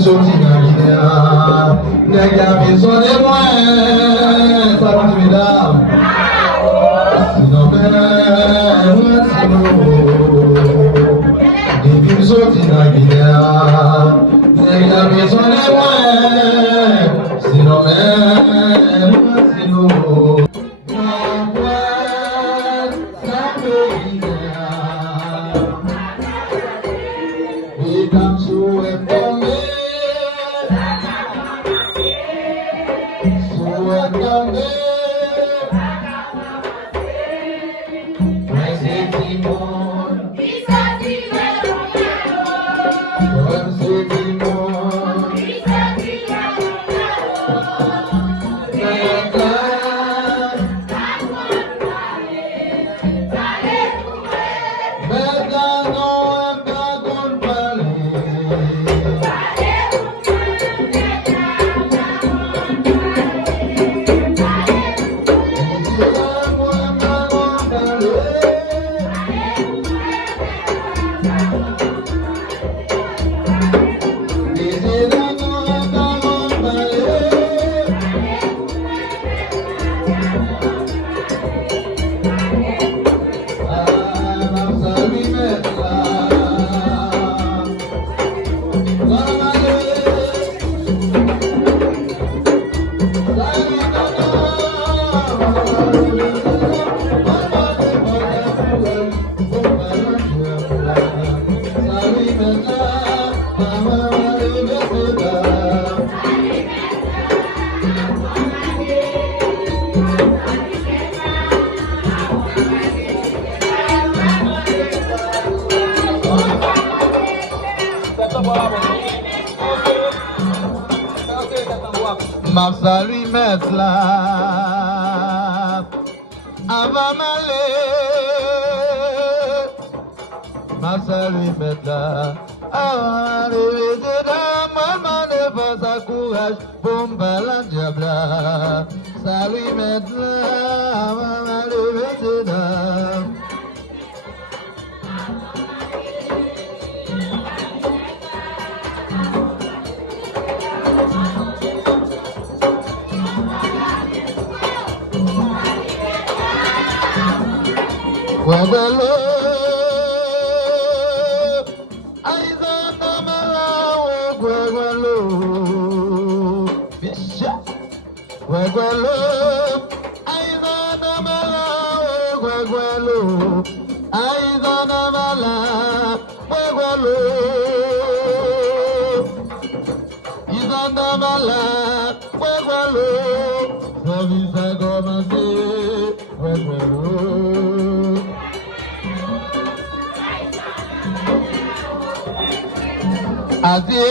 sorti dans l'idéal. N'est qu'à besoin de moi, ça va mesdames. Sinon, depuis sorti dans l'idéal. N'est qu'à besoin de moi, sinon, sinon. Ma salut mettre là avant m'aller. Ma salut mettre là avant m'aller dedans. Maman ne pas sa courage pour me balancer diable. Salut mettre là avant m'aller dedans. Gwagwalo, aizana malawo gwagwalo, bisha. Gwagwalo, aizana malawo gwagwalo, aizana malawo gwagwalo, aizana malawo gwagwalo, savisa commencé gwagwalo. Adieu,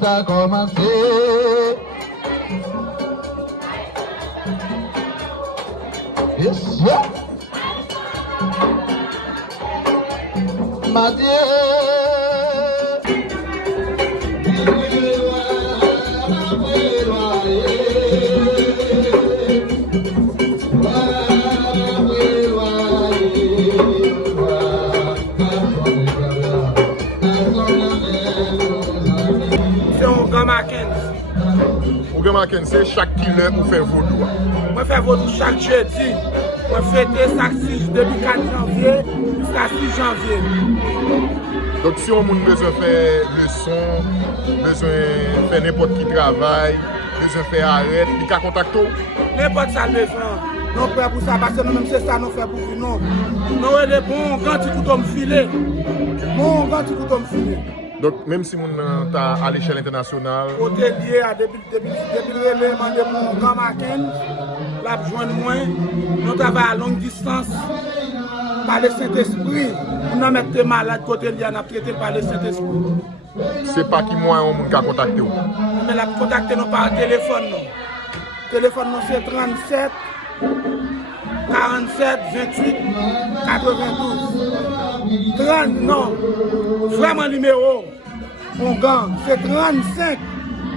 ça a commencé. Yes, yeah. Ma Dieu. C'est chaque killer ou fait vaudou. Moi fais vaudou chaque jeudi. Moi fêter chaque 6 depuis 4 janvier jusqu'à 6 janvier. Donc si on a besoin de faire leçon, besoin de faire n'importe qui travail, besoin de faire arrêt, il peut contacter. N'importe ça besoin. Nous faisons pour ça parce que nous-mêmes c'est ça nous faisons pour nous. Nous avons des bons grands petits couteaux filés. Bon grands petits couteaux filés. Donc, même si on est à l'échelle internationale. Côté lié à depuis l'élément de mon grand Mackenzie, la besoin de moi, nous travaillons à longue distance par le Saint-Esprit. Nous nous mettons malade côté lié, nous traité par le Saint-Esprit. C'est pas qui moi on peut contacter. Mais la contacter nous par téléphone. Téléphone c'est 37 47 28 92. 30 non. Vraiment numéro. Mon gang, c'est 35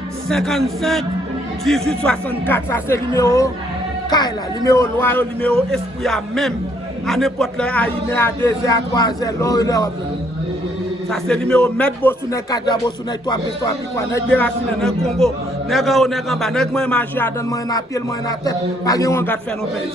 55 18 64. Ça c'est numéro Kaila, numéro loi, numéro esprit à même. À n'importe quelle heure, à 2h, à 3h, l'heure et l'heure. Ça c'est numéro mettre Bossou, nèg Kadja Bossou, nèg 3 pistoles, 3 nèg Déracine, nèg Congo, nèg en haut, nèg en bas, nèg moi marché à donne moi na pied, moi na tête. Pas gen on gade faire nos pays.